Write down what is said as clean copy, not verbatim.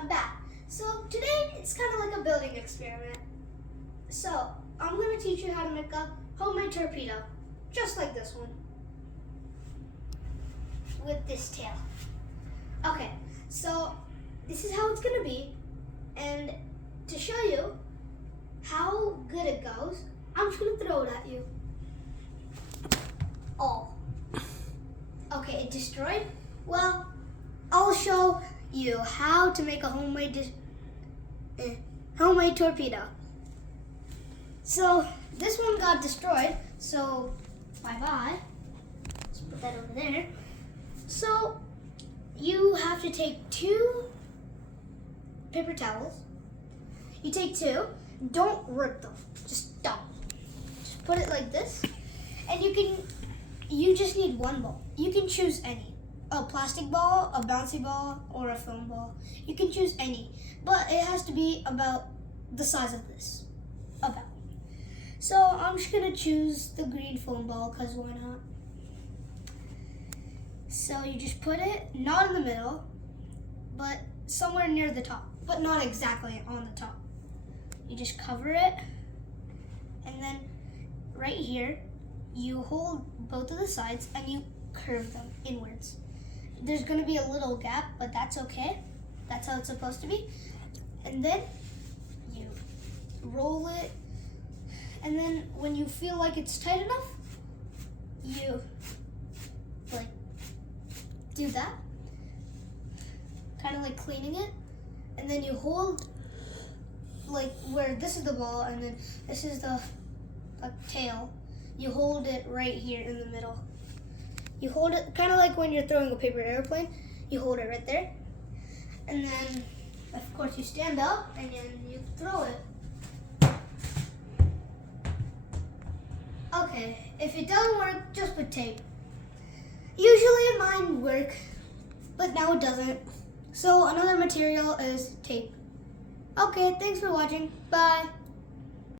I'm back. So today it's kind of like a building experiment. So I'm going to teach you how to make a homemade torpedo, just like this one, with this tail. Okay, so this is how it's going to be, and to show you how good it goes, I'm just going to throw it at you. Oh. Okay, it destroyed? Well, I'll show you how to make a homemade torpedo. So this one got destroyed, so bye-bye. Let's put that over there. So you have to take 2 paper towels. You take 2. Don't rip them. Just don't. Just put it like this, and you just need 1 ball. You can choose any. A plastic ball, a bouncy ball, or a foam ball. You can choose any, but it has to be about the size of this. About. So I'm just gonna choose the green foam ball, because why not? So you just put it, not in the middle, but somewhere near the top, but not exactly on the top. You just cover it, and then right here, you hold both of the sides and you curve them inwards. There's going to be a little gap, but that's okay. That's how it's supposed to be. And then you roll it, and then when you feel like it's tight enough, you do that, kind of like cleaning it, and then you hold where this is the ball and then this is the tail. You hold it right here in the middle. You hold it kind of like when you're throwing a paper airplane. You hold it right there. And then, of course, you stand up and then you throw it. Okay, if it doesn't work, just put tape. Usually mine work, but now it doesn't. So another material is tape. Okay, thanks for watching. Bye.